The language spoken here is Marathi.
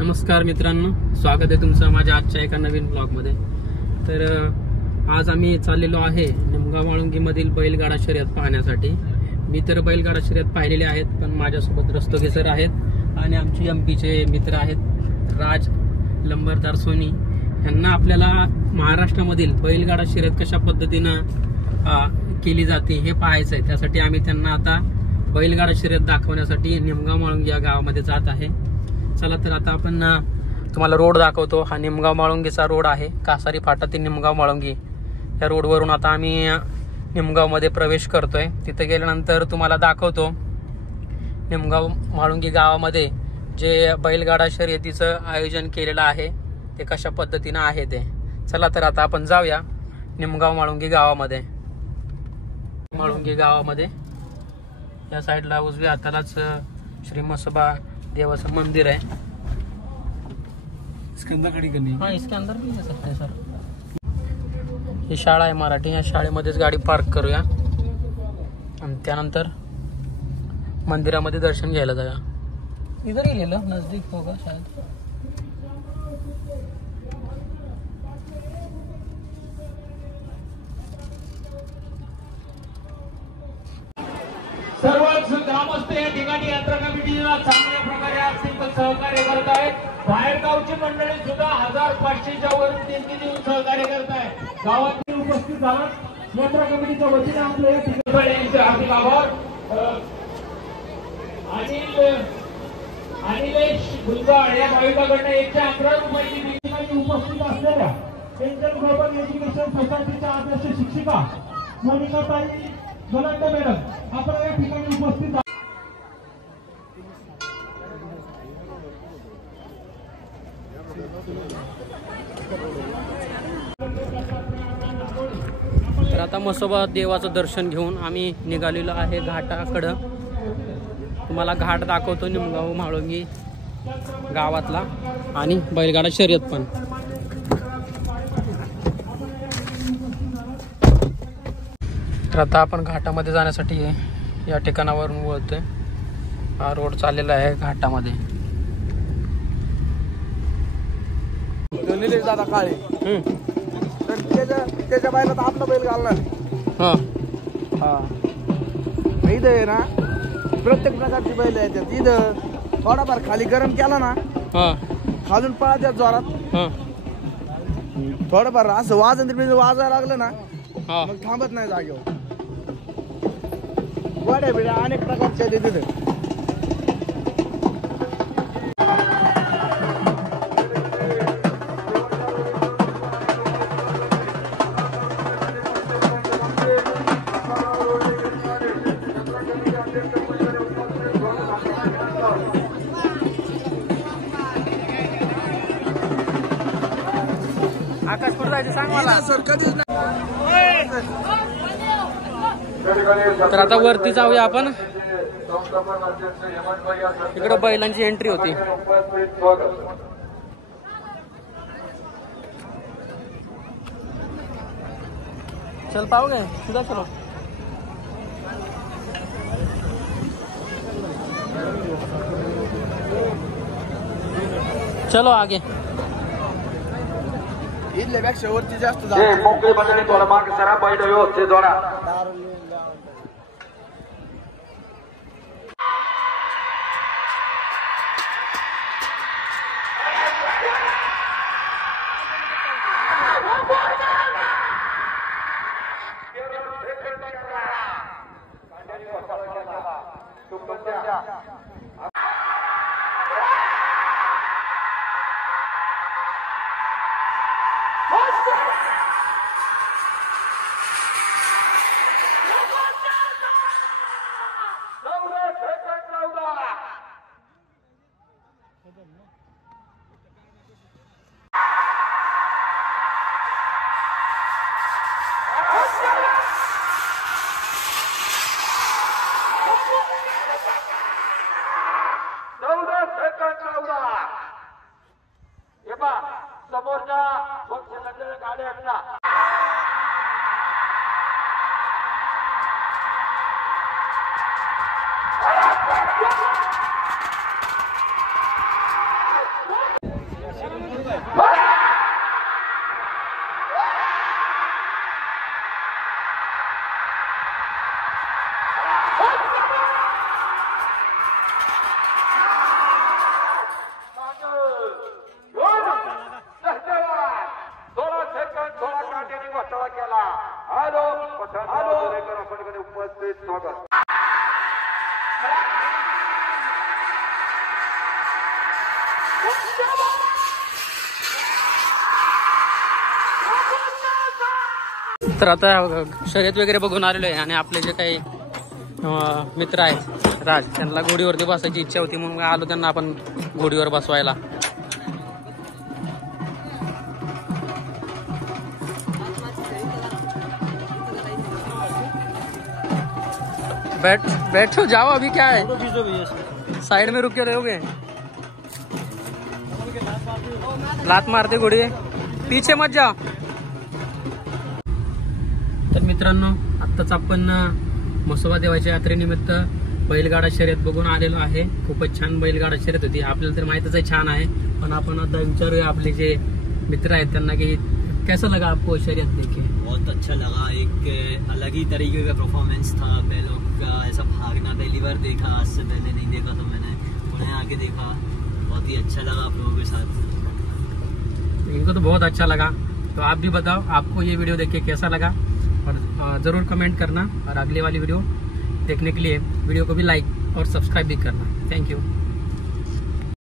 नमस्कार मित्रांनो, स्वागत आहे तुमचं माझ्या आजच्या एका नवीन ब्लॉगमध्ये। तर आज आम्ही चाललेलो आहे निमगाव माळुंगी मधील बैलगाडा शर्यत पाहण्यासाठी। मी तर बैलगाडा शर्यत पाहिलेले आहेत, पण माझ्यासोबत रस्तोगे सर आहेत आणि आमचे एमपीचे मित्र आहेत राज लंबरदार सोनी। यांना आपल्याला महाराष्ट्रामधील बैलगाडा शर्यत कशा पद्धतीनं केली जाते हे पाहायचं आहे। त्यासाठी आम्ही त्यांना आता बैलगाडा शर्यत दाखवण्यासाठी निमगाव माळुंगी या गावामध्ये जात आहे। चला तर आता आपण तुम्हाला रोड दाखवतो। हा निमगाव माळुंगीचा रोड आहे, कासारी फाटा ते निमगाव माळुंगी या रोडवरून आता आम्ही निमगाव मध्ये प्रवेश करतोय। तिथे गेल्यानंतर तुम्हाला दाखवतो निमगाव माळुंगी गावामध्ये जे बैलगाडा शर्यतीचं आयोजन केलेलं आहे ते कशा पद्धतीनं आहे ते। चला तर आता आपण जाऊया निमगाव माळुंगी गावामध्ये। माळुंगी गावामध्ये या साईडला उजव्या हातालाच श्री म्हसोबा देवाचं मंदिर है। इसके अंदर खड़ी करनी है। हाँ, इसके अंदर भी जा सकते हैं सर। ही शाळा आहे मराठी, या शाळेमध्येच गाडी पार्क करूया आणि त्यानंतर मंदिरामध्ये दर्शन घ्यायला जाऊया। इधर ही ले लो, नजदीक होगा शायद। सर्वच ग्रामस्थ या ठिकाणी यात्रा कमिटीला चांगल्या प्रकारे आर्थिक सहकार्य करत आहेत। बाहेरगावची मंडळी सुद्धा 1500च्या वरून देणगी देऊन सहकार्य करत आहे। गावातील उपस्थित आहात यात्रा कमिटीच्या वतीने आपल्या या ठिकाणी हार्दिक आभार। अनिलेश गुलगाड या भाविकाकडनं 111 रुपयाची देणगी उपस्थित असलेल्या एंजल ग्लोबल एज्युकेशन सोसायटीच्या आदर्श शिक्षिका मोनिकाताई गलांडे मॅडम आपण या ठिकाणी उपस्थित आहात। तर आता म्हसोबा देवाचं दर्शन घेऊन आम्ही निघालेलो आहे घाटाकडं। तुम्हाला घाट दाखवतो निमगाव माळुंगी गावातला आणि बैलगाडा शर्यत पण। तर आता आपण घाटामध्ये जाण्यासाठी या ठिकाणावरून वळतोय। हा रोड चाललेला आहे घाटामध्ये। निलेश दादा काळे तर त्याच्या बायला तर आपला बैल घालणार। हा हा इथं आहे ना प्रत्येक प्रकारची बैल आहेत। इथं थोडाफार खाली गरम केला ना हा खालून पळाच्या जोरात हा थोडंफार असं वाजायला लागलं ना हा मग थांबत नाही जागेवर। गोड्या बिड्या अनेक प्रकारच्या आहेत तिथे। आकाश कुठं जायचं सांग मला सर कधीच तर आता वरती जाऊया आपण। इकडे बैलांची एंट्री होती। चल पाओगे सीधा चलो। चलो आगे। इथल्यापेक्षा वरती जास्त मोकळी बसणी थोडा मागे सरा बैठ व्यवस्थित जोडा। समोरच्या गाड्या तर आता शर्यत वगैरे बघून आलेलो आहे आणि आपले जे काही मित्र आहेत राज, त्यांना घोडीवरती बसायची इच्छा होती म्हणून आलो त्यांना आपण घोडीवर बसवायला. बैठो जाओ, अभी क्या है, साइड में रुक के रहोगे. लात मारते घोडी, पीछे मत जाओ. तर मित्रांनो, आत्ताच आपण म्हसोबा देवाच्या यात्रेनिमित्त बैलगाडा शर्यत बघून आलेलो आहे. खूपच छान बैलगाडा शर्यत होती. आपल्याला तर माहितच आहे छान आहे, पण आपण आता विचारूया आपले जे मित्र आहेत त्यांना की कैसा लगा आपको शर्यत देखे. बहुत अच्छा लगा, एक अलग ही तरीके का परफॉर्मेंस था बैलों का, ऐसा भागना पहली बार देखा, आज से पहले नहीं देखा था मैंने, उन्हें आके देखा, बहुत ही अच्छा लगा आप लोगों के साथ. इनको तो बहुत अच्छा लगा. तो आप भी बताओ आपको ये वीडियो देख के कैसा लगा, और जरूर कमेंट करना, और अगली वाली वीडियो देखने के लिए वीडियो को भी लाइक और सब्सक्राइब भी करना. Thank you.